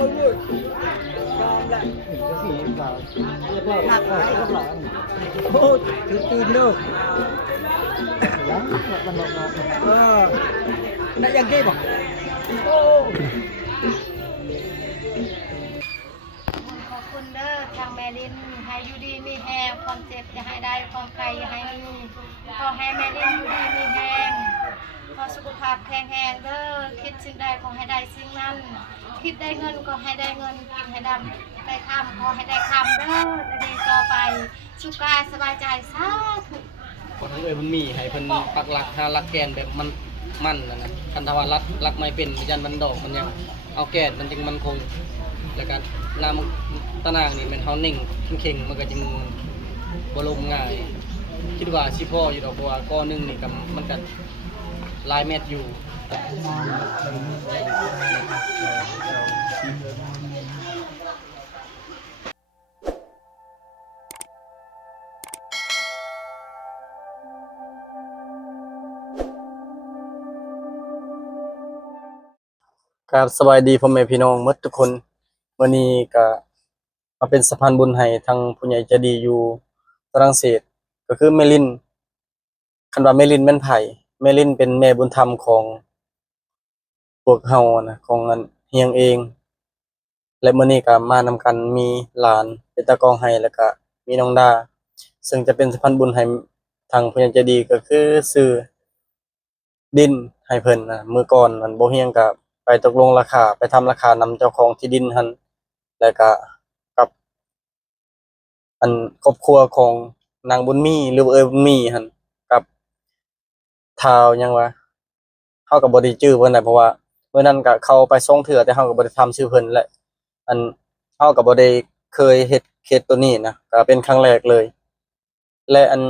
หนักอะไรก็หลังโอ้ถือตีนลูกเออนั่นยังเก็บอ่ะโอ้ขอบคุณเด้อทางแม่ลินให้อยู่ดีมีแฮงความเจ็บอย่าให้ได้ความไกลอย่าให้มีขอให้แม่ลินอยู่ดีมีแฮงขอสุขภาพแข็งแรงเด้อคิดสิ่งใดขอให้ได้สิ่งนั้นคิดได้เงินก็ให้ได้เงินคิดให้ดำได้คำขอให้ได้คำเด้อจะดีต่อไปสุขกายสบายใจสาธุ คนทั้งมันมีให้เพิ่นปักหลักหาหลักแกนแบบมันนะคันทว่ารักไม่เป็นยันมันดอกมันยังเอาแกนมันจึงมันคงแล้วก็น้ำตะนางนี่มันเฮานิ่งเข่งมันก็จึงบ่ลมง่ายคิดว่าสิพ่ออยู่ดอกเพราะว่าก้อนึงนี่ก็มันก็หลายเม็ดอยู่ครับสบายดีพ่อแม่พี่น้องหมดทุกคนวันนี้ก็มาเป็นสะพานบุญให้ทางผู้ใหญ่ใจดีอยู่ฝรั่งเศสก็คือเมลินคันว่าเมลินแม่นไผเมลินเป็นแม่บุญธรรมของพวกเฮานะของอันเฮียงเองและมื้อนี้ก็มานำกันมีหลานเป็นตากองให้แล้วก็มีน้องดาซึ่งจะเป็นสะพานบุญให้ทางผู้ใหญ่ใจดีก็คือซื้อดินให้เพิ่นนะมื้อก่อนมันบ่เฮียงก็ไปตกลงราคาไปทำราคานำเจ้าของที่ดินหั่นแล้วก็กับอันครอบครัวของนางบุญมีหรือว่าเอ้ยบุญมีหั่นกับท้าวหยังวะเฮาก็บ่ได้ชื่อเพิ่นน่ะเพราะว่ามื้อนั้นก็เข้าไปส่งเทื่อแต่เฮาก็บ่ได้ทำชื่อเพิ่นและอันเฮาก็บ่ได้เคยเฮ็ดเคสตัวนี้นะก็เป็นครั้งแรกเลยและอัน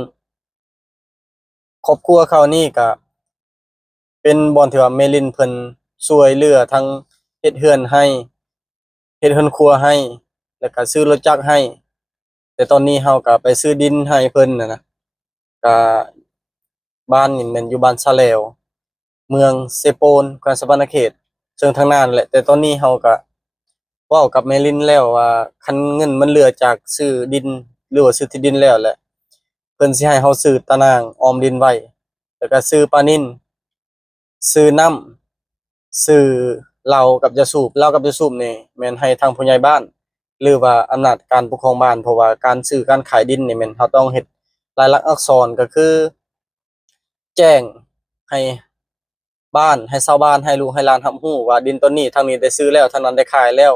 ครอบครัวเขานี่ก็เป็นบ่อนที่ว่าแม่ลินเพิ่นช่วยเหลือทั้งเฮ็ดเรือนให้เฮ็ดเรือนครัวให้แล้วก็ซื้อรถจักรให้แต่ตอนนี้เฮาก็ไปซื้อดินให้เพิ่นน่ะนะก็บ้านนี่แม่นอยู่บ้านสะแลวเมืองเซโปนแขวงสะพรรณเขตซึ่งทางนั้นแหละแต่ตอนนี้เฮาก็เว้ากับแม่ลินแล้วว่าคันเงินมันเหลือจากซื้อดินหรือว่าซื้อที่ดินแล้วแหละเพิ่นสิให้เฮาซื้อตะนางออมดินไว้แล้วก็ซื้อปลานิ่นซื้อน้ำซื้อเหล้ากับยาสูบเหล้ากับยาสูบนี่แม่นให้ทางผู้ใหญ่บ้านหรือว่าอำนาจการปกครองบ้านเพราะว่าการซื้อการขายดินนี่แม่นเฮาต้องเฮ็ดลายลักษณ์อักษรก็คือแจ้งให้บ้านให้ชาวบ้านให้ลูกให้หลานรับรู้ว่าดินต้นนี้ทางนี้ได้ซื้อแล้วทางนั้นได้ขายแล้ว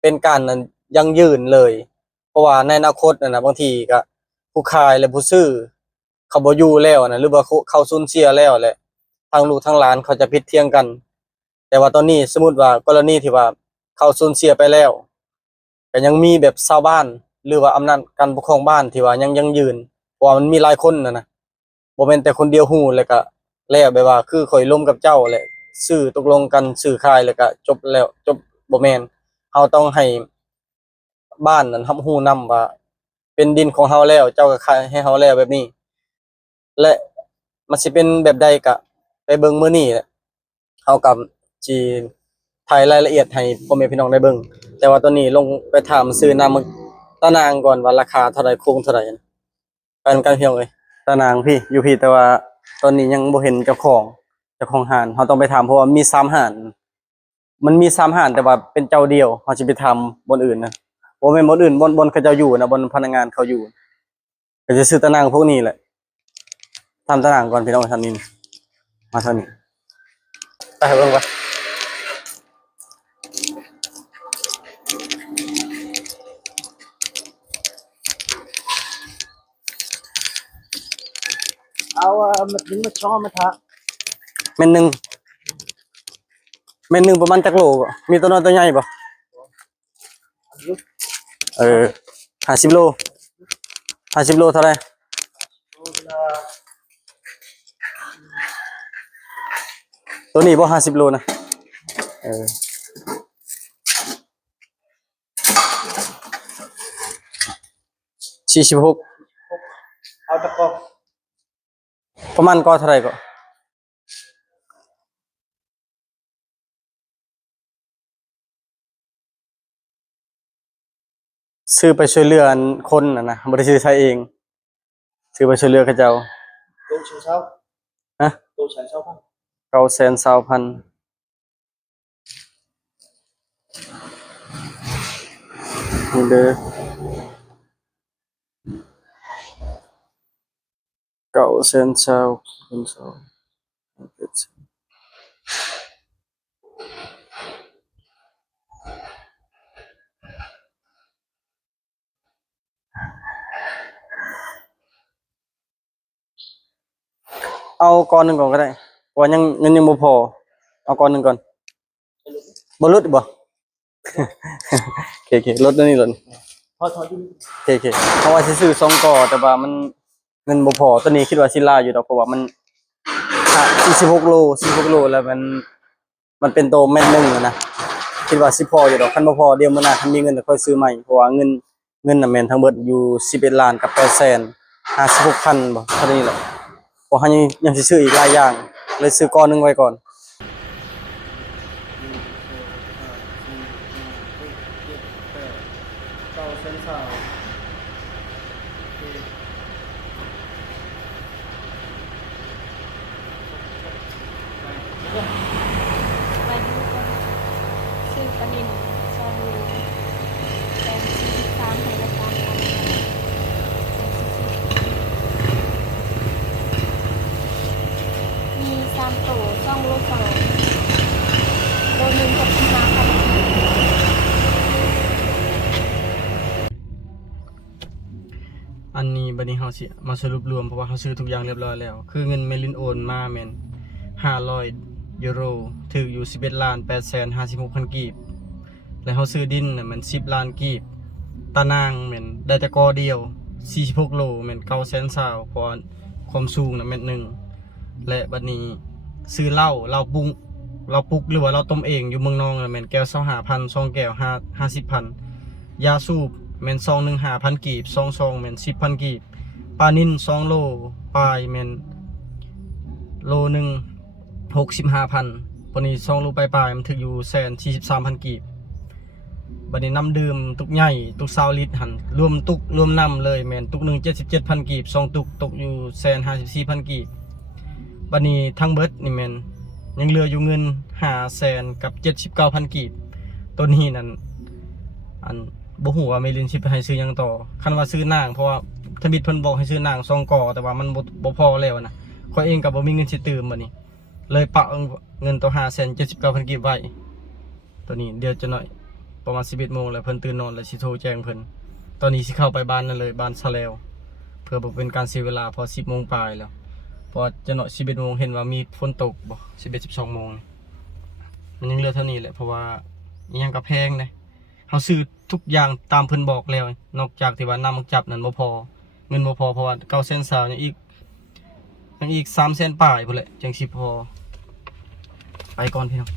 เป็นการนั้นยั่งยืนเลยเพราะว่าในอนาคตนั่นน่ะบางทีก็ผู้ขายและผู้ซื้อเขาบ่อยู่แล้วนะหรือว่าเขาสูญเสียแล้วแหละทางลูกทางหลานเขาจะผิดเถียงกันแต่ว่าตอนนี้สมมุติว่ากรณีที่ว่าเขาสูญเสียไปแล้วก็ยังมีแบบชาวบ้านหรือว่าอำนาจการปกครองบ้านที่ว่ายังยั่งยืนเพราะว่ามันมีหลายคนนะบ่แม่นแต่คนเดียวฮู้แล้วก็แล้วแบบว่าคือข่อยร่วมกับเจ้าแหละซื้อตกลงกันซื้อขายแล้วก็จบแล้วจบบ่แม่นเฮาต้องให้บ้านนั้นรับรู้นำว่าเป็นดินของเฮาแล้วเจ้าก็ขายให้เฮาแล้วแบบนี้และมันสิเป็นแบบใดก็ไปเบิ่งมื้อนี้แหละเฮาก็สิถ่ายรายละเอียดให้พ่อแม่พี่น้องได้เบิ่งแต่ว่าตอนนี้ลงไปถามซื้อนำตะนางก่อนว่าราคาเท่าใดโครงเท่าใดไปนำกันพี่น้องเอ้ย ตะนางพี่อยู่พี่แต่ว่าตอนนี้ยังบ่เห็นเจ้าของห้านเราต้องไปถามเพราะว่ามี3ห้านมันมี3ห้านแต่ว่าเป็นเจ้าเดียวเราสิไปถามบนอื่นนะบ่แม่นบนอื่นบนเขาเจ้าอยู่นะบนพนักงานเขาอยู่ก็จะซื้อตะนางพวกนี้แหละทำตะนางก่อนพี่น้องท่านนี้มาทางนี้ไปเบิ่งว่าเอามาถึงมาช้อมาทะแม่นหนึงประมาณจักโลก็มีตัวน้อยตัวใหญ่บ่50โล50โลเท่าไหร่ตัวนี้บ่50โลนะ46เอาตะกอกประมาณก็เท่าไหร่ก็ ซื้อไปช่วยเหลือคนนะบ่ได้ซื้อใช้เองซื้อไปช่วยเหลือเขาเจ้า Tô chén sao? ฮะ Tô chén sao không? 920,000นี่เด้อ920,000เอาก้อนหนึงก่อนก็ได้เพราะว่ายังบ่พอเอาก้อนหนึงก่อนบ่ลดอีกบ่ โอเคๆลดตัวนี้ลด Thôi thôi đi. โอเคเพราะว่าสิซื้อ2ก่อแต่ว่ามันเงินบ่พอตัวนี้คิดว่าสิลาอยู่ดอกเพราะว่ามัน46โลแล้วมันเป็นโตเม็ดหนึงอะนะคิดว่าสิพออยู่ดอกคันบ่พอเดี๋ยวมื้อหน้าคันมีเงินก็ค่อยซื้อใหม่เพราะว่าเงินน่ะแม่นทั้งเบิดอยู่11ล้านกับ856,000บ่เท่านี้แหละเพราะเฮายังสิซื้ออีกหลายอย่างเลยซื้อก้อนหนึงไว้ก่อนไปดูก่อนซื้อปลานิล2โลแตง43ให้ละ3,000มี3โต2โล2โลหนึง65,000 อันนี้บัดนี้เฮาสิมาสรุปรวมเพราะว่าเฮาซื้อทุกอย่างเรียบร้อยแล้วคือเงินเมลินโอนมาแม่น500ยูโรถูกอยู่11,856,000กีบแล้วเฮาซื้อดินน่ะมัน10ล้านกีบตานางแม่นได้แต่กอเดียว46โลแม่น920,000เพราะว่าความสูงน่ะแม่น1และบัดนี้ซื้อเหล้าปลุกหรือว่าเราต้มเองอยู่เมืองนองน่ะแม่นแก้ว25,000 2แก้ว50,000ยาสูบแม่นซองหนึ่ง5,000กีบซองแม่น10,000กีบปลานิ่น2โลปลายแม่นโลหนึง65,000ปานนี้2โลปลายๆมันถึกอยู่143,000กีบบัดนี้น้ำดื่มตุกใหญ่ตุก20ลิตรหั่นรวมตุกรวมน้ำเลยแม่นตุกหนึง77,000กีบ2ตุกตกอยู่154,000กีบบัดนี้ทั้งเบิดนี่แม่นยังเหลืออยู่เงิน500,000กับ79,000กีบตัวนี้นั่นอันบ่ฮู้ว่าเมลินสิไปให้ซื้อหยังต่อคันว่าซื้อนางเพราะว่าทมิตเพิ่นบอกให้ซื้อนาง2ก่อแต่ว่ามันบ่พอแล้วนะข้อยเองก็บ่มีเงินสิตื่มบัดนี้เลยปะเงินตัว579,000กีบไว้ตัวนี้เดี๋ยวจะหน่อยประมาณ 11:00 นแล้วเพิ่นตื่นนอนแล้วสิโทรแจ้งเพิ่นตอนนี้สิเข้าไปบ้านนั่นเลยบ้านซะแล้วเพื่อบ่เป็นการเสียเวลาพอ 10:00 นปลายแล้วพอจะหน่อย 11:00 นเห็นว่ามีฝนตกบ่ 11-12 นมันยังเหลือเท่านี้แหละเพราะว่าอีหยังก็แพงเด้เขาซื้อทุกอย่างตามเพิ่นบอกแล้วนอกจากที่ว่าน้ำมักจับนั่นบ่พอเงินบ่พอเพราะว่า900,000ยังอีก300,000ปลายพุ่นแหละจังสิพอไปก่อนพี่น้อง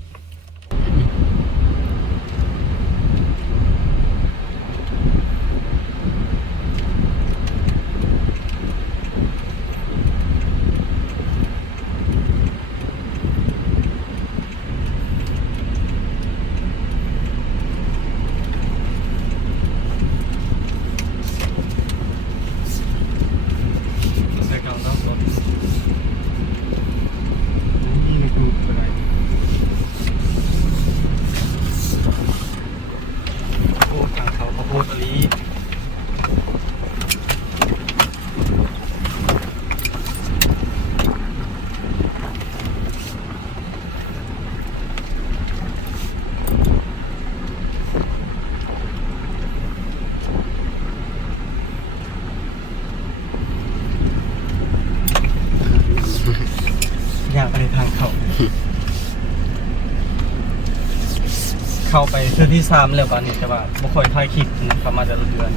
อยากไปทางเข้าไปคือที่3แล้วตอนนี้แต่ว่าบ่ค่อยถ่ายคลิปเข้ามาแต่ละเดือน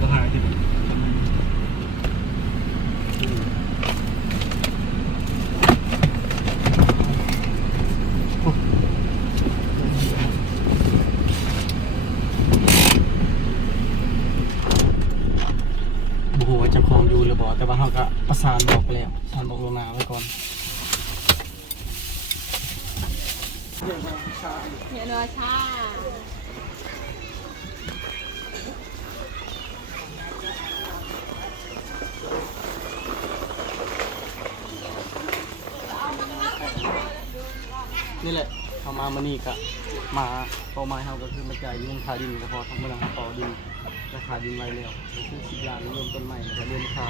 บ่หาที่บ่ฮู้ว่าเจ้าของอยู่หรือบ่แต่ว่าเฮาก็ประสานบอกแล้วประสานบอกล่วงหน้าไว้ก่อน เดี๋ยวรอช้านี่แหละเขามานี่ก็มาต่อไม้เฮาก็คือมาจ่ายเงินค่าดินก็พอทั้งเมื่อเราต่อดินราคาดินไว้แล้วคือ10 ล้านรวมต้นไม้แล้วก็รวมค่า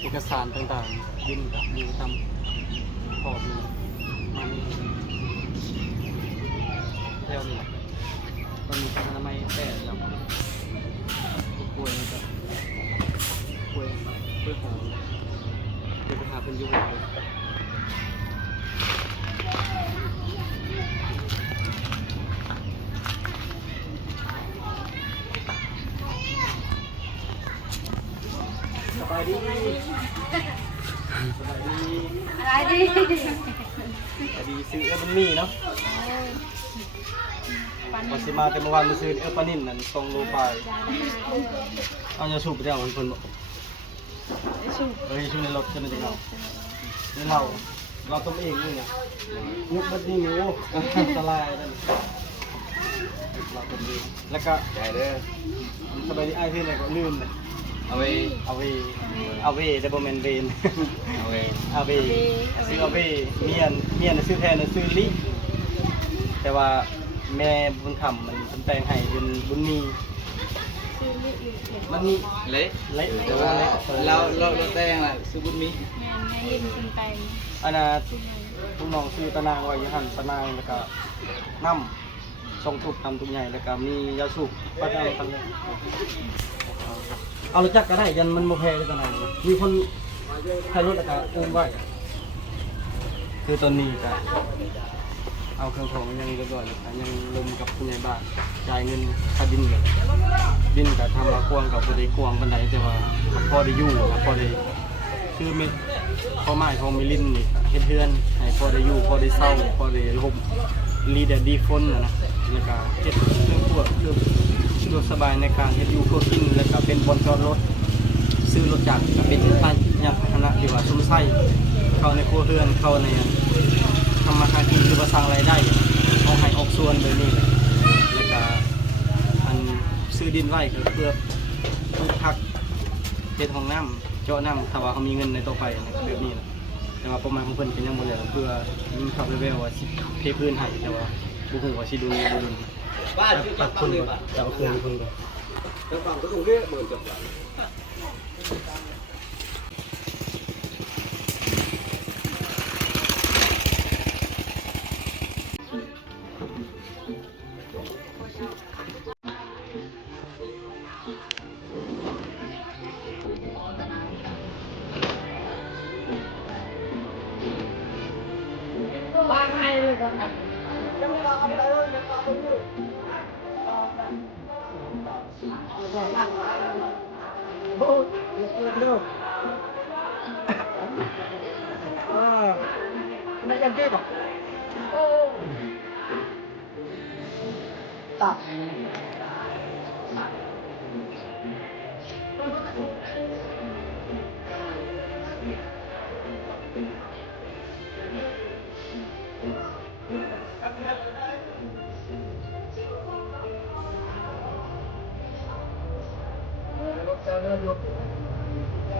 เอกสารต่างๆดินกับมีทำขอบนี่มานี่แล้วนี่ตอนนี้อนามัยแปดแล้วผู้ป่วยก็ป่วยหอมเดี๋ยวไปหาเพิ่นอยู่บ่ สบายดี อะไรดิ สบายดีซื้อมันมีเนาะพอสิมาแต่เมื่อวานมาซื้อปลานิ่นนั่น2 โลไปเอาอย่าสูบไปแล้วมันเพิ่นบอกชูในรถจะไม่ได้เอาเราต้มเองนี่เนี่ยมุกบัดนี้โอ้อันตรายนั่นเราต้มเองแล้วก็ใหญ่เด้อสบายดีไอ้พี่อะไรก็ลืมเลยเอาเวได้บ่แม่นเวนเอาเวซื้อเอาเวเมียนซื้อแทนซื้อลิแต่ว่าแม่บุญธรรมมันเพิ่นแต่งให้เป็นบุญมีมันมีเละแต่ว่าเราแต่งล่ะซื้อบุญมีแม่ให้ยินขึ้นไป อันน่ะผู้น้องซื้อตะนางไว้อยู่หั่นตะนางแล้วก็น้ำทรงทุกทำทุกใหญ่แล้วก็มียาสูบประจำทำเลยเอารถจักรก็ได้ยันมันโมแพเลยตอนนั้นมีคนใช้รถแล้วก็อุ้มไว้คือตอนนี้ก็เอาเครื่องของยังเรียบร้อยแล้วยังลมกับผู้ใหญ่บ้านจ่ายเงินค่าดินเลยดินก็ทำมากวางกับพอดีกวางบันไดแต่ว่าพอได้อยู่พอได้คือเม็ดข้าวไม้ของมิลินนี่เฮ็ดเฮือนให้พอได้อยู่พอได้เศร้าพอได้ลมรีแดดดีฝนนะแล้วก็เฮ็ดเครื่องครัวคือสะดวกสบายในการเฮ็ดอยู่ครัวกินแล้วก็เป็นบอนจอดรถซื้อรถจักรก็เป็นยานพาหนะที่ว่าซุ่มไส้เข้าในครัวเรือนเข้าในทำมาหากินหรือว่าสร้างรายได้เอาให้ออกส่วนแบบนี้แล้วก็อันซื้อดินไว้ก็เพื่อปลูกผักเฮ็ดห้องน้ำเจาะน้ำถ้าว่าเขามีเงินในต่อไปแบบนี้นะแต่ว่าประมาณของเพิ่นเป็นยังบ่แล้วเพื่อยิงเข้าไปแววว่าสิเทพื้นให้แต่ว่าบ่ฮู้ว่าสิดุลบ่ดุลตัดทุนก่อนจะเอาคืนทุนก่อนแล้วฝั่งก็ตรงนี้เหมือนกับNak yang game ah? Tak.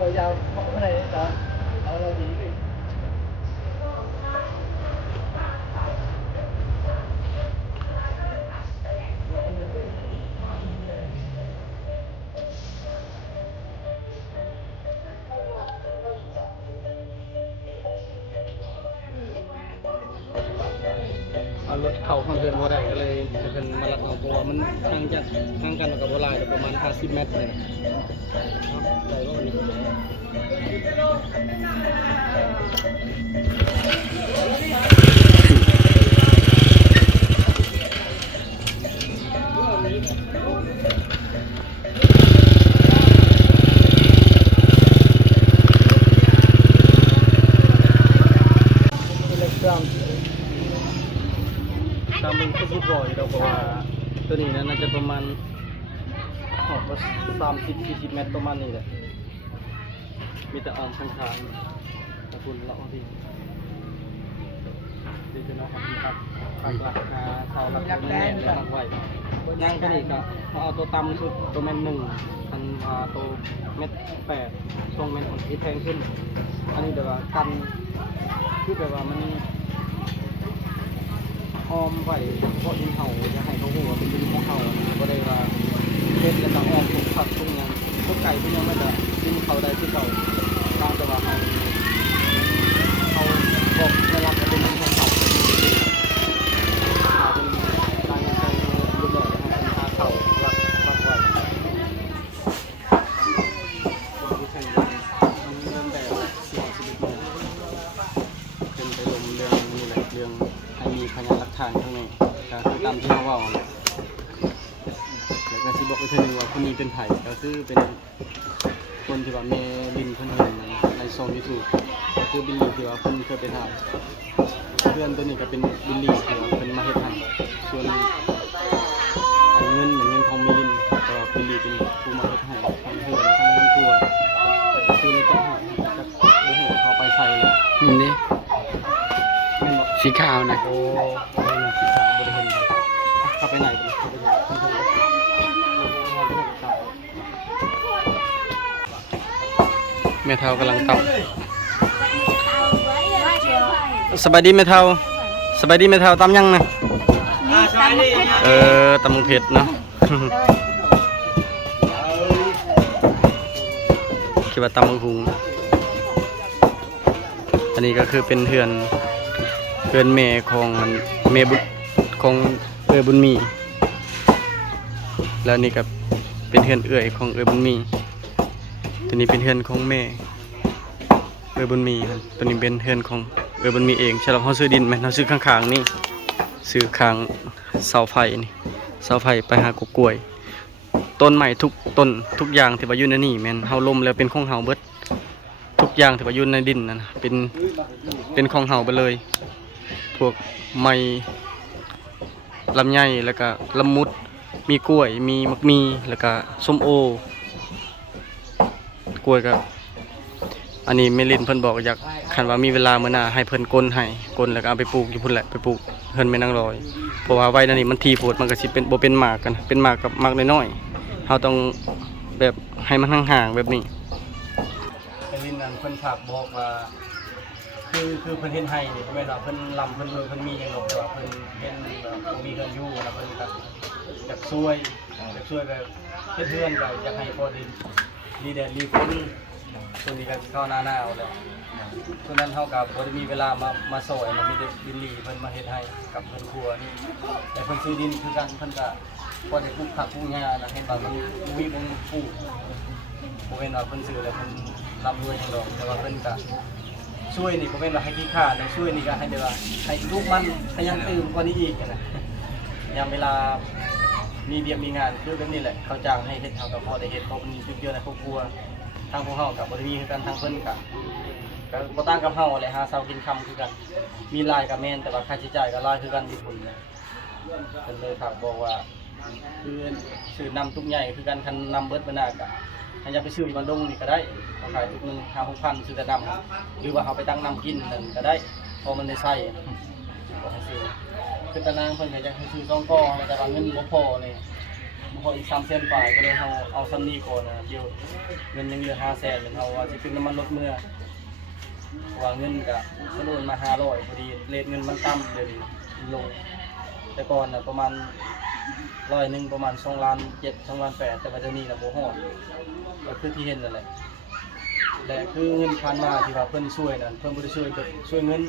Rồi giờ cái này đó, ở gì đi. เอารถเข้าข้างเดินบ่ได้ก็เลยเพิ่นมาลักเอาเพราะว่ามันห่างกันกับบ่หลายประมาณ50 เมตรเลยนะได้บ่วันนี้ตามมึงก็พูดบ่อยเราเพราะว่าตัวนี้น่าจะประมาณ30-40 เมตรประมาณนี้แหละมีแต่อ่อนข้างๆตะกุนเราดีดีจังนะครับ ปักหลักเสาหลักแม่นปักไว้ย่างก็ดีก็เขาเอาตัวต่ำสุดตัวแม่น1อันตัวเม็ด8ทรงแม่นของที่แพงขึ้นอันนี้เดี๋ยวกันคือแบบว่ามันออมไว้เพราะดินเห่าจะให้เขาหัวเป็นดินของเขาก็ได้ว่าเฮ็ดแล้วก็ออมทุกผักทุกอย่างทุกไก่ทุกอย่างมันจะดินเขาได้ที่เขาตามแต่ว่าเขาบอกได้รับเป็นดินของเขาเป็นการเงินใจรุ่นใหญ่ให้เป็นทาเขารักไว้ที่แข่งมันเริ่มแบบเสียชีวิตเป็นไปลงเรื่องนี่แหละเรื่องให้มีพยานหลักฐานข้างในก็คือตามที่เขาว่าแล้วก็สิบอกไปเธอหนึ่งว่าคนนี้เป็นไผ่ก็คือเป็นคนที่ว่าเมลินเพิ่นเห็นในโซนยูทูบคือบิลลี่ที่ว่าเพิ่นเคยไปถ่ายเพื่อนตัวนี้ก็เป็นบิลลี่ที่ว่าเพิ่นมาเฮ็ดให้ส่วนเงินของเมลินก็บิลลี่เป็นผู้มาเฮ็ดให้ทั้งเพื่อนทั้งครอบครัวแต่ก็คือในจังหวะกับบ่ฮู้เขาไปใส่เลย นี่สีขาวนะ โอ้ยสีขาวบริเวณเข้าไปไหนกันเข้าไปไหนแม่เฒ่ากำลังตำสบายดีแม่เฒ่าสบายดีแม่เฒ่าตำยังนะตำมังเผ็ดเนาะคิดว่าตำมังหุงอันนี้ก็คือเป็นเฮือนแม่ของแม่บุญของบุญมีแล้วนี่ก็เป็นเฮือนเอื้อยของบุญมีตัวนี้เป็นเฮือนของแม่บุญมีครับตัวนี้เป็นเฮือนของบุญมีเองใช่เราเขาซื้อดินไหมเราซื้อข้างๆนี่ซื้อข้างเสาไฟนี่เสาไฟไปหากกล้วยต้นใหม่ทุกต้นทุกอย่างที่ว่าอยู่ในนี่แม่นเฮาล้มแล้วเป็นของเฮาเบิดทุกอย่างที่ว่าอยู่ในดินนั่นเป็นของเฮาไปเลยพวกไม้ลำไยแล้วก็ลำมุดมีกล้วยมีมักมีแล้วก็ส้มโอกล้วยกับอันนี้เมลินเพิ่นบอกอยากคันว่ามีเวลามื้อหน้าให้เพิ่นก้นให้ก้นแล้วก็เอาไปปลูกอยู่พุ่นแหละไปปลูกเพิ่นแม่นางลอยเพราะว่าไว้นั่นนี่มันทีโพดมันก็สิเป็นบ่เป็นหมากกันเป็นหมากกับหมากน้อยๆเฮาต้องแบบให้มันห่างๆแบบนี้เมลินนั่นเพิ่นฝากบอกว่าคือเพิ่นเฮ็ดให้นี่บ่แม่นว่าเพิ่นลำเพิ่นรวยเพิ่นมีหยังหรอกแต่ว่าเพิ่นเฮ็ดแบบบ่มีเงินอยู่แล้วเพิ่นก็อยากช่วยแบบเฮ็ดเฮือนก็อยากให้พอดีแดดดีฝนช่วงนี้ก็เข้าหน้าหนาวแล้วช่วงนั้นเฮาก็บ่ได้มีเวลามาซอยมันมีแต่บิลลี่เพิ่นมาเฮ็ดให้กับเพิ่นครัวนี่แต่เพิ่นซื้อดินคือกันเพิ่นก็พอได้ปลูกผักปลูกหญ้านะเห็นว่ามันมีบ่ปลูกบ่แม่นว่าเพิ่นซื้อแล้วเพิ่นร่ำรวยจังดอกแต่ว่าเพิ่นก็ช่วยนี่บ่แม่นว่าให้ขี้ข้านะช่วยนี่ก็ให้ได้ว่าให้ลูกมันขยันตื่นกว่านี้อีกนะยามเวลามีเบียมีงานคือแบบนี้แหละเขาจ้างให้เฮ็ดเฮาก็พอได้เฮ็ดเพราะมันมีเยอะในครอบครัวทางพวกเฮาก็บ่ได้มีคือกันทางเพิ่นก็บ่ต่างกับเฮาแหละหาเช้ากินค่ำคือกันมีรายก็แม่นแต่ว่าค่าใช้จ่ายก็รายคือกันอยู่พุ่นเพิ่นเลยฝากบอกว่าคือซื้อน้ำทุกใหญ่คือกันคันน้ำเบิดบ่น่าก็ถ้าอยากไปซื้ออยู่บ้านดงนี่ก็ได้เขาขายทุกนึง 5-6,000 ซื้อแต่น้ำหรือว่าเอาไปตั้งน้ำกินนั่นก็ได้พอมันได้ใช้บ่ให้ซื้อคือตะนางเพิ่นก็อยากให้ซื้อ2ก้อนแต่ว่าเงินบ่พอนี่บ่พออีก300,000ปลายก็เลยเฮาเอาซ้ำนี้ก่อนนะเดี๋ยวเงินยังเหลือ500,000เหมือนเฮาว่าสิเป็นน้ำมันรถเมื่อว่าเงินก็สนุนมา500พอดีเรทเงินมันต่ำเดี๋ยวนี้ลงแต่ก่อนน่ะประมาณ100ประมาณ2.7 2.8แต่ว่าเดี๋ยวนี้น่ะบ่ฮอดก็คือที่เห็นนั่นแหละและคือเงินผ่านมาที่ว่าเพิ่นช่วยนั่นเพิ่นบ่ได้ช่วยแบบช่วยเงิน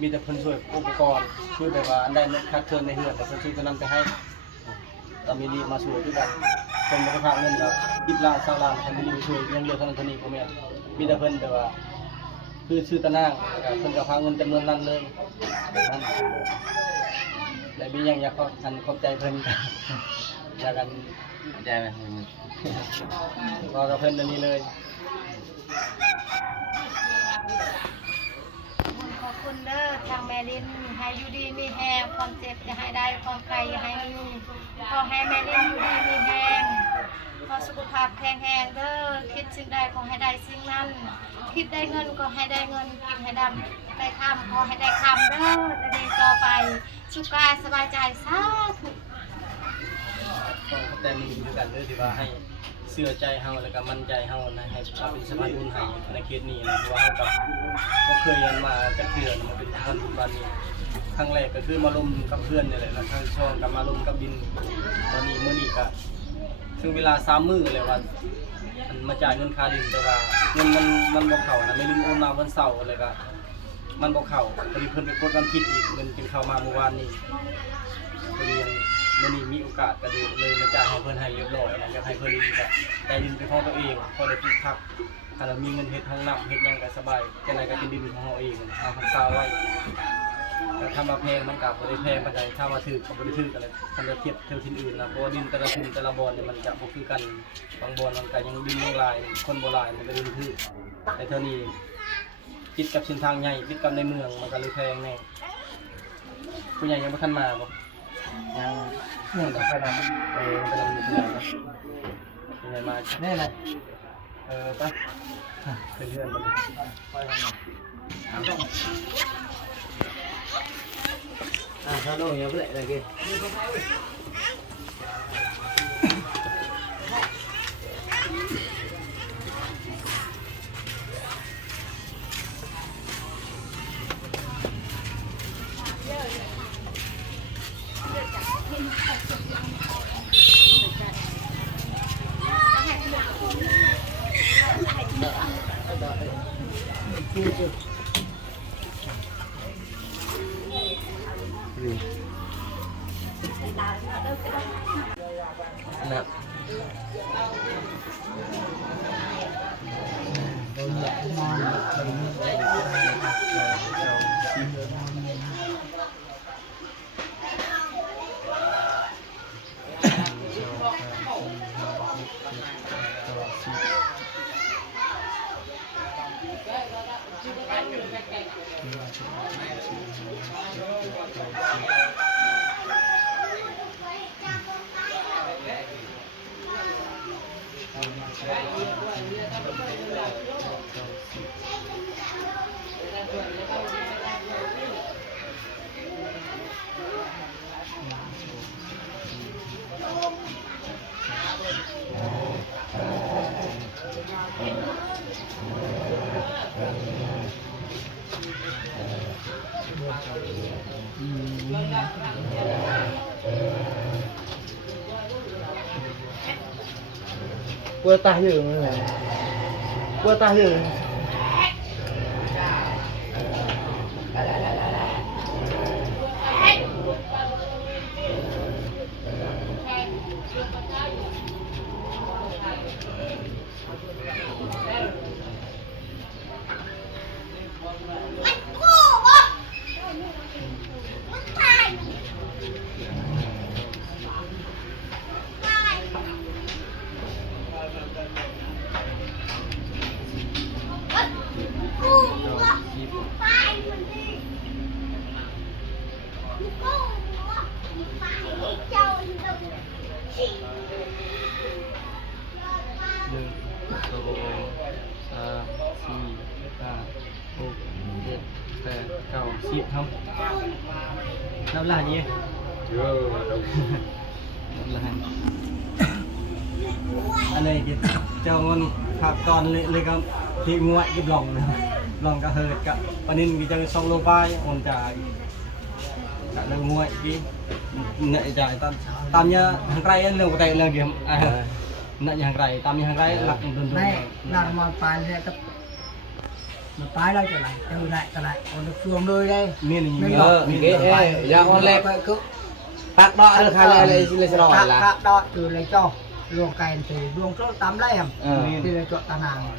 มีแต่เพิ่นช่วยอุปกรณ์ช่วยแบบว่าอันใดมันขาดเคินในเฮือนแต่เพิ่นช่วยก็นำไปให้ตามีดีมาช่วยคือกันเพิ่นบ่ได้ฝากเงินแล้ว10 ล้าน20 ล้านเพิ่นมีช่วยเงินเดือนเท่านั้นเท่านี้บ่แม่นมีแต่เพิ่นแบบว่าคือชื่อตะนางแล้วก็เพิ่นก็ฝากเงินจำนวนนั้นเลยนั่นและมีหยังอยากขอบใจเพิ่นอยากกันใจมั้ยก็กับเพิ่นอันนี้เลยขอบคุณเด้อทางแม่ลินให้อยู่ดีมีแฮงความเจ็บอย่าให้ได้ความไกลอย่าให้มีขอให้แม่ลินอยู่ดีมีแฮง ขอสุขภาพแข็งแรงเด้อคิดสิ่งใดขอให้ได้สิ่งนั้นคิดได้เงินก็ให้ได้เงินกินให้ดำได้คำขอให้ได้คำเด้อจะดีต่อไปสุขกายสบายใจสาธุ แต่มีด้วยกันเด้อที่ว่าให้เชื่อใจเฮาแล้วก็มั่นใจเฮานะให้มาเป็นสะพานบุญให้ในเขตนี้นะเพราะว่าเฮากับบ่เคยยันมาจักเทื่อมาเป็นสะพานบุญบ้านนี้ครั้งแรกก็คือมาลมกับเพื่อนนี่แหละแล้วครั้งช่องก็มาลมกับดินตอนนี้มื้อนี้ก็ถึงเวลา3มื้อแล้วว่ามันมาจ่ายเงินค่าดินแต่ว่าเงินมันบ่เข้านะไม่ลืมโอนมาวันเสาร์เลยก็มันบ่เข้าพอดีเพิ่นไปกดวันผิดอีกเงินจึงเข้ามาเมื่อวานนี้พอดีมื้อนี้มีโอกาสก็เลยมาจ่ายให้เพิ่นให้เรียบร้อยนะอยากให้เพิ่นก็ได้ดินเป็นของตัวเองพอได้ปลูกผักถ้าเรามีเงินเฮ็ดห้องน้ำเฮ็ดหยังก็สบายจังได๋ก็เป็นดินของเราเองเอารักษาไว้แต่ถ้ามาแพงมันก็บ่ได้แพงปานใดถ้ามาถูกก็บ่ได้ถูกกันเลยถ้าเราเทียบเท่าที่อื่นนะเพราะว่าดินแต่ละพื้นแต่ละบ่อนเนี่ยมันจะบ่คือกันบางบ่อนมันก็ยังดินยังหลายคนบ่หลายมันก็ดินถูกแต่เท่านี้คิดกับเส้นทางใหญ่คิดกับในเมืองมันก็เลยแพงแน่ผู้ใหญ่ยังบ่ทันมาบ่ยังไปนำไปนำอยู่ที่ไหนนะผู้ใหญ่มาแน่เลยไปเพื่อนๆมันไปทางไหนถ้าลงอย่างไรอะไรกันนะ Gue tahu, gue tahu. Không nó là gì là anh này thì cho con phạt con lên con thì ngoại cái lòng cả hơi cả và nên cái chơi xong lô vai còn trả cả đầu ngoại cái nệ giải tam nhá hàng cây anh lường tay lường kiếm nệ hàng cây tam như hàng cây lạc này làm mà phải sẽ tập mà phải đây trở lại từ lại trở lại còn được phường nơi đây miền miền cái ra con lẹ cứ phát đọ được hai lẹ lên xe đỏ là phát đọ từ lấy cho luồng kèn thì luồng số 8 lấy hầm thì lấy cho tàn hàng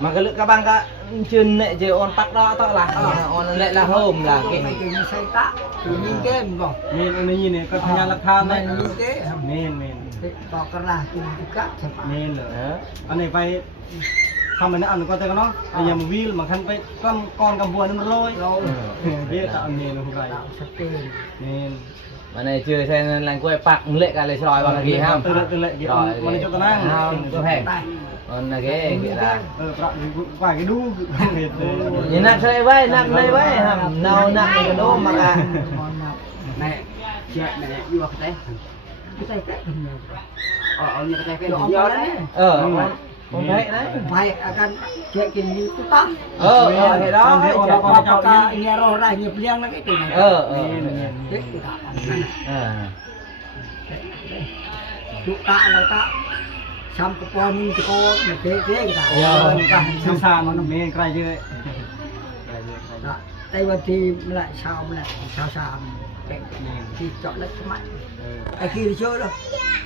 mà cái lượng các băng cả chuyên lệ chơi on phát đọ tao là on lệ là hôm là cái phải từ xây tạ từ nhìn kế mình bảo miền anh nhìn này có thời gian lạc tham đấy nhìn kế miền bỏ cái là từ cắt thành miền rồi anh này phải không mình ăn con tay nó bây giờ mình vi mà khăn phải con cầm buồn nó lôi rồi dễ tạo miền không phải sạch tiền miền mà này chưa xem là quay bạc lệ cả lấy sỏi bằng cái ham từ lệ gì mà nó cho tao năng cho hẹn còn là cái là vài cái đu nhìn nặng đây với nặng đây với hầm nào nặng cái đô mà à này chuyện này đi vào cái tay như cái ông con thấy đấy phải akan chuyện kinh như tôi tắm thế đó apakah ini roh ra nhiều liang lagi itu này chúng ta là ta xong cái con cái con thế thế cả siêu xa nó mê cái chứ đâyวันที่lại sao thì chọn lấy cái mạnh ai khi đi chơi đâu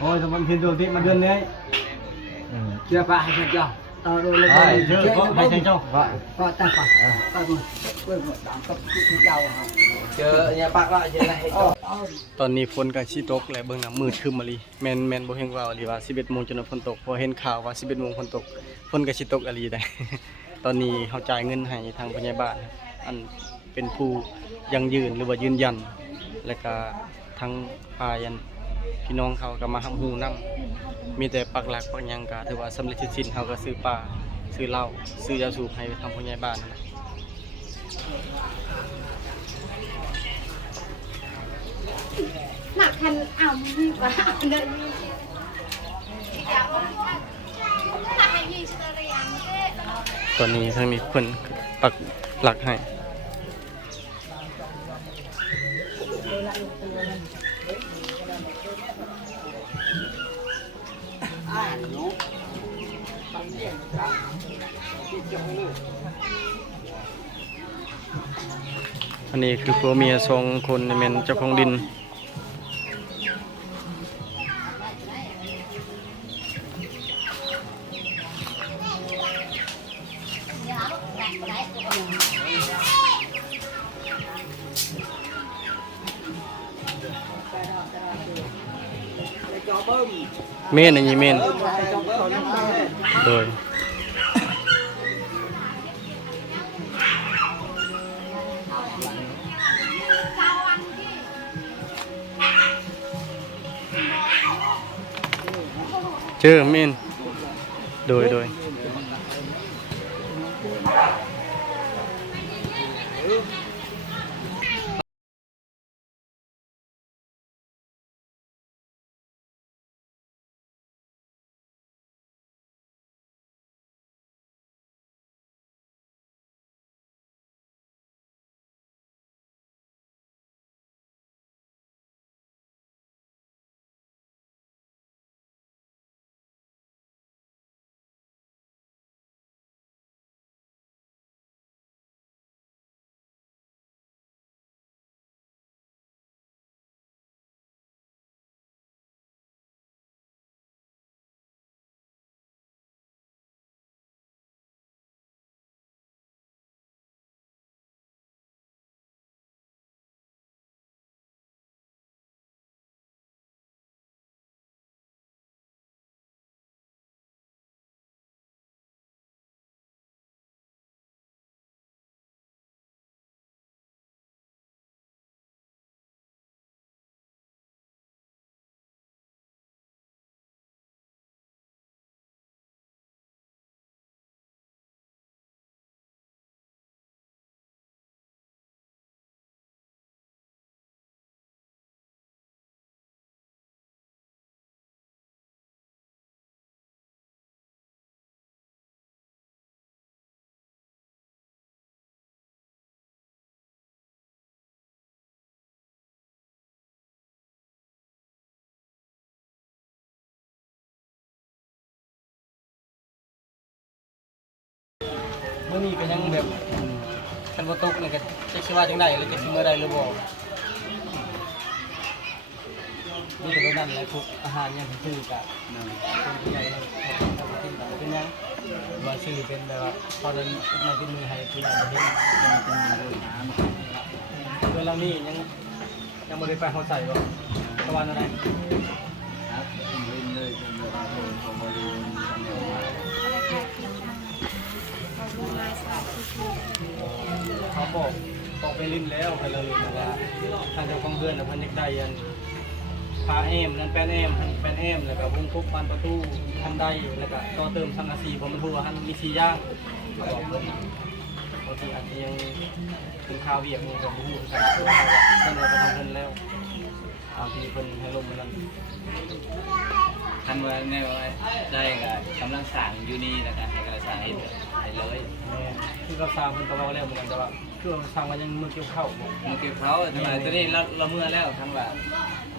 thôi rồi vẫn thiên đường thì mà đơn đấy chưa phải hay chưa rồi lên chơi có hay cho có ta phải quên một đám cấp cái dầu chờ nhà bạc lại chơi này ตอนนี้ฝนก็สิตกและเบิ่งน้ำมืดครึ้มมาลีแม่นบ่เฮงว่าอีหลีว่า11 โมงจนฝนตกพอเห็นข่าวว่า11 โมงฝนตกฝนก็สิตกอีหลีได้ ตอนนี้เฮาจ่ายเงินให้ทางผู้ใหญ่บ้านอันเป็นผู้ยังยืนหรือว่ายืนยันแล้วก็ทั้งฝ่ายพี่น้องเขาก็มารับรู้นํมีแต่ปักหลักปักหยังก็ถือว่าสำเร็จสิ้นเฮาก็ซื้อปลาซื้อเหล้าซื้อยาสูบให้ทางผู้ใหญ่บ้านนั่นแหละ หนักคันเอาดีกว่าเอาเดินมีอยากว่าถ้าให้ยืนเฉยๆอย่างนี้ ตอนนี้ทางนี้เพิ่นปักหลักให้ อันนี้คือผัวเมีย2 คนแม่นเจ้าของดินเมนอันนี้เมนโดยเจอเมนโดยมื้อนี้ก็ยังแบบคันบ่ตกนี่ก็จักสิว่าจังได๋หรือจักสิเมื่อใดหรือบ่นี่ก็นั่นแหละพวกอาหารยังซื้อก็คนผู้ใหญ่เขาก็กินก็เป็นหยังว่าซื้อเป็นแบบว่าพอเดินมากินมื้อให้ผู้ใหญ่บ่เห็นเดือนละนี้ยังบ่ได้ไปเฮาใส่บ่ตะวันอะไรเขาบอก บอกไปลิ้นแล้วก็เลยแบบว่าทางเจ้าของเพื่อนน่ะเพิ่นอยากได้อันพาแอมนั่นแป้นแอมทั้งแป้นแอมแล้วก็วงกบบานประตูทันใดแล้วก็ต่อเติมสังกะสีเพราะมันฮู้ว่ามันมี4อย่างบอกเพิ่นบางทีอาจจะยังเป็นข้าวเวียกนี่ก็บ่ฮู้คือกันเพิ่นเอาไปทำเพิ่นแล้วตามที่เพิ่นให้ลงมานั้น คันว่าแนวว่าได้ก็กำลังสั่งอยู่นี่แล้วก็ให้กำลังสั่งให้เลย แม่คือเราสร้างเพิ่นก็เว้าแล้วเหมือนกันแต่ว่าคือเราสร้างว่ายังมือเกี่ยวข้าวบ่ มาเก็บเขาแต่ว่าตอนนี้เราเมื่อแล้วคันว่า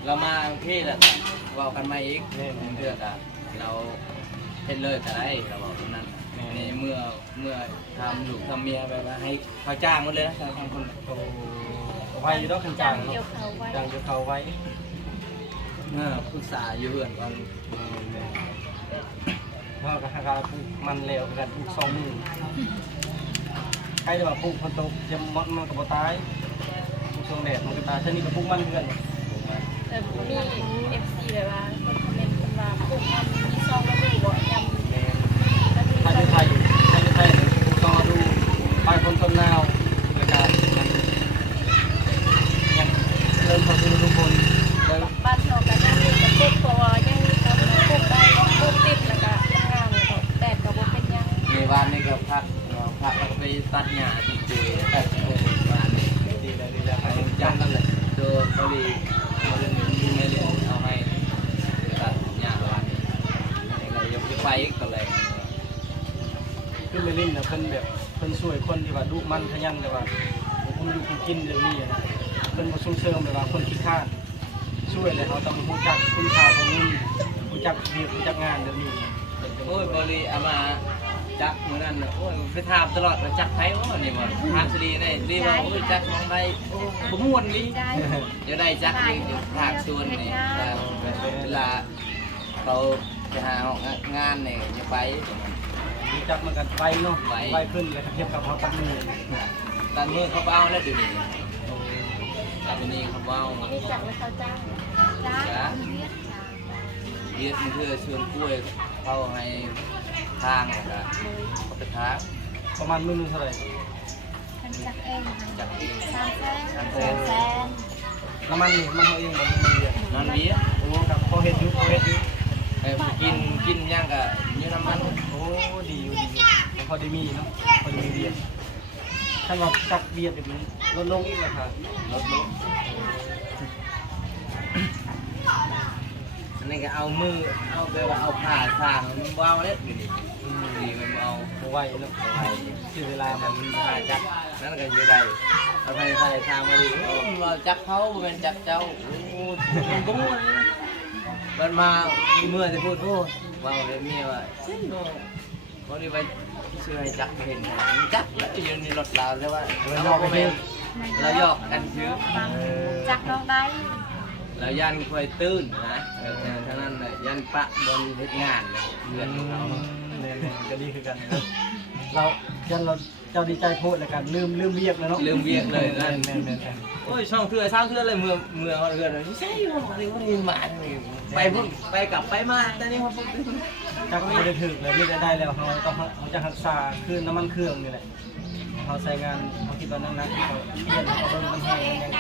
เรามาที่แล้วก็เว้ากันมาอีกเพื่อก็เราเฮ็ดเลยก็ได้เราบอกตรงนั้นนี่เมื่อทำลูกทำเมียแบบว่าให้เขาจ้างหมดเลยนะทางคน โอ้ไว้อยู่ดอกคันจางเนาะ เกี่ยวเขาไว้ จางเกี่ยวข้าวไว้ ปรึกษาอยู่เพื่อนก่อน เพราะกาปลูกมันแล้วกันปลูก2มื้อใครจะว่าปลูกฝนตกจะมันก็บ่ตายปลูกช่วงแดดมันก็ตายเท่านี้ก็ปลูกมันเหมือนกัน แต่มีเอฟซีแบบว่าคนคอมเมนต์คนว่าปลูกมันมีซองแล้วดูบ่ยำ แม่ แล้วมี ถ้าจะไทยปลูกต้องดูปลายฝนต้นหนาวแล้วก็ยังเริ่มเข้าสู่ฤดูฝนแล้ว บ้านเรากันยังมีกับปลูกตัวยังมีคนปลูกได้ปลูกติดแล้วก็งามเลยแดดก็บ่เป็นหยัง ในบ้านนี่ก็พักแล้วก็ไปตัดหญ้าที่เจตัดบ้านนี่ ดีแล้ว ไปจ้างกันเลยโดนเขาดีมาเล่นไม่เล่นเอาให้ตัดหญ้าบ้านนี่ก็ยกไปก็เลย ขึ้นไปเล่นนะเพิ่นแบบเพิ่นช่วยคนที่ว่าดุมันขยันแต่ว่าผมอยู่ผมกินเรื่องนี้นะเพิ่นบ่ส่งเสริมแบบว่าคนขี้ข้านช่วยเลยเขาต้องรู้จักคุณค่าของเงินรู้จักเรียนรู้จักงานเรื่องนี้ โอ้ยบริเอามาจักมือนั่นโอ้ยไปถามตลอดว่าจักไทยว่านี่มันทางสดีได้รีว่าโอ้ยจักมองได้โอ้บ่ม่วนดี ได้ เดี๋ยวได้จักนี่อยู่ภาคส่วนนี่เวลาเขาจะหางานนี่จะไป รู้จักมันกันไปเนาะไปขึ้นแล้วก็เทียบกับเขาตัดมือ ตอนมือเขาเอาแล้วเดี๋ยวนี้ตอนนี้เขาเอา รู้จักแล้วเขาจ้างจ้างเรียก เรียนมันคือชวนกล้วยเขาให้ทางนะครับเขาไปทาง ประมาณมื้อนึงเท่าไหร่ ฉันจักเองนะ จักเอง 300,000 น้ำมันนี่มันเฮาเองบ่มีเรียน นอนเบี้ย โอ้ครับพอเฮ็ดอยู่ กินย่างกับยืนน้ำมัน โอ้ดีอยู่พอได้มีเนาะพอได้มีเรียนท่านว่าจักเบียดเดี๋ยวมันลดลงอีกแล้วค่ะ รถอันนี้ก็เอามือเอาไปว่าเอาผ่าสร้างมันเบาเล็ดอยู่นี่ดีมันเอา บ่ไหวเนาะ ไป สิเวลา แต่ มัน มันผ่าจักนั่นก็อยู่ได้เอาไปใส่ทางมาดิเราจักเขาเป็นจักเจ้าโอ้มันก็มั่วเลยมันมาเมื่อจะพูดโอ้ว่าเลยเมียว่าเส้นโน่เขาดีไปซื้อให้จักเห็นจักแล้วอยู่ในรถเราแล้วว่าเราไม่เราหยอกกันซื้อ จักน้องได้ แล้วยันคอยตื้นนะทั้งนั้นเลยยันปะบนเฮ็ดงานเพื่อนของเขา เนี่ยก็ดีคือกันเราจันเราเจ้าดีใจโพดแล้วกันลืมเวียกแล้วเนาะ ลืมเวียกเลยนั่น แม่น โอ้ยช่องเทื่อสร้างเทื่อเลยเมืองเขาเทื่อเลยใช่ว่าอะไรว่านี่มาไปพุ่งไปกลับไปมาแต่นี่เขาพุ่ง จักไม่ได้ถึกเลยไม่ได้แล้วเขาต้องเขาจะรักษาคือน้ำมันเครื่องนี่แหละเขาใช้งานเขาคิดว่านั่นนะเขาเรียนเขาเบิ่งมันแห้งยังไง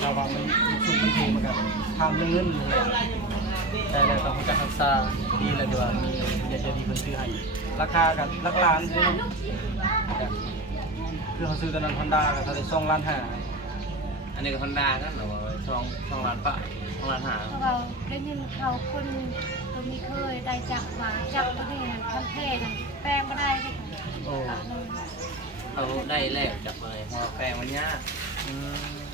เราว่ามันสูงมันเทมันกันทำเรื่องเงินเลยใช่แล้วต้องเขาจะรักษาดีเลยดีว่ามีเดี๋ยวจะดีคนซื้อให้ราคากันลักล้านเลยคือเขาซื้อตอนนั้นฮอนด้ากันเขาได้2.5 ล้าน อันนี้ก็ฮอนด้ากันเหรอช่องล้านปะช่องล้านหา เพราะเราได้ยินเขาคนตัวนี้เคยได้จักมาจักตัวนี้คันเทศแป้งไม่ได้เลย โอ้ เขาได้แลกจากเลยพอแปลงมันยาก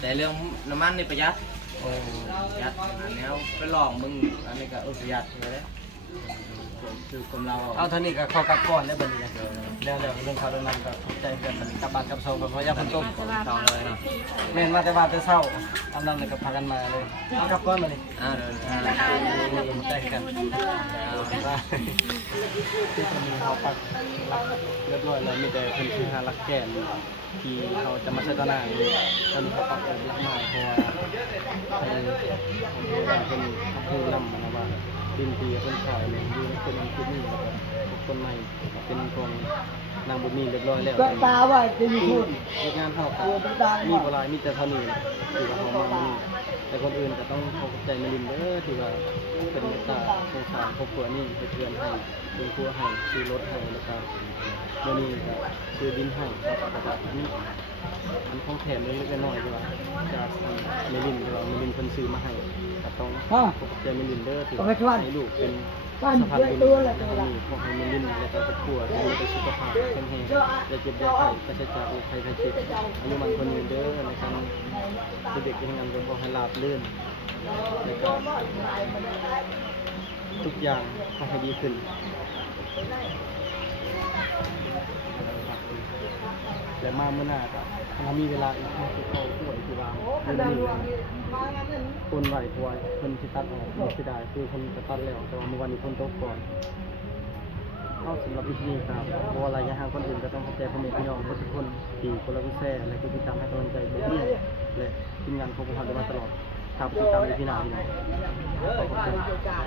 แต่เรื่องน้ำมันนี่ประหยัด โอ้ ประหยัดอันนี้ไปลองมึงอันนี้ก็ประหยัดเลยคือกลมเรา เอาเท่านี้ก็เข้ากลับก่อนได้บัดนี้แล้วเรื่องเขาเรื่องนั้นก็ขอบใจเพื่อนบัดนี้กลับบ้านกลับซองเพราะยาฝนตก ต้องเลยเนาะ แม่นมาแต่ว่าแต่เช้าอันนั้นเลยก็พากันมาเลยเอากลับก่อนบัดนี้ เดิน ละลายเลยแล้วคุณยายจะดูนั่นเด้อ ว่าที่ตรงนี้เขาปักหลักเรียบร้อยแล้วมีแต่เพิ่นคือหาหลักแก่นที่เขาจะมาใช้ตอนหน้านี่ตอนนี้เขาปักเป็นหลักไม้เพราะว่าให้เป็นผู้นำมาว่า ดินที่เพิ่นขายเนี่ยอยู่ในคนนั้นคนนี้แล้วก็คนใหม่เป็นของนางบุญมีเรียบร้อยแล้ว ก็ตาไว้เป็นทุน เฮ็ดงานเฮาก็มีบ่หลายมีแต่เท่านี้แหละที่ว่าเฮามามื้อนี้แต่คนอื่นก็ต้องขอบใจแม่ลินเด้อที่ว่าเป็นเมตตาสงสารครอบครัวนี้เฮ็ดเรือนให้เป็นครัวให้ซื้อรถให้แล้วก็มื้อนี้ก็ซื้อดินให้แล้วก็อันนี้อันของแถมเล็กๆน้อยๆที่ว่าจากแม่ลินที่ว่าแม่ลินเพิ่นซื้อมาให้ก็ต้องขอบใจแม่ลินเด้อที่ว่าให้ลูกเป็น บ้าน สะพาน ด้วย บุญ ตัวละตัว ให้ ละ มีของให้แม่ลินและก็ครอบครัวที่มีแต่สุขภาพแข็งแรงอย่าเจ็บอย่าไข้ปราศจากโรคภัยไข้เจ็บอายุมันคนยืนเด้อในการเด็กๆที่ทำงานก็ขอให้ราบรื่นแล้วก็ทุกอย่างขอให้ดีขึ้นและมาเมื่อหน้าก็ถ้ามีเวลาอีกก็จะเข้าช่วยที่วางเรื่องนี้คนไหวพวยคนที่ตัดออกไม่เสียดายคือคนจะตัดแล้วแต่ว่าเมื่อวานนี้คนตกก่อนเข้าสำหรับวิธีนี้ครับเพราะว่าระยะห่างคนอื่นก็ต้องเข้าใจพ่อแม่พี่น้องทุกคนที่คนละวิแซ่และก็ติดตามให้กำลังใจเรื่อยๆและทีมงานของพวกเราได้มาตลอดครับติดตามในพี่นาพี่น้องขอบคุณครับ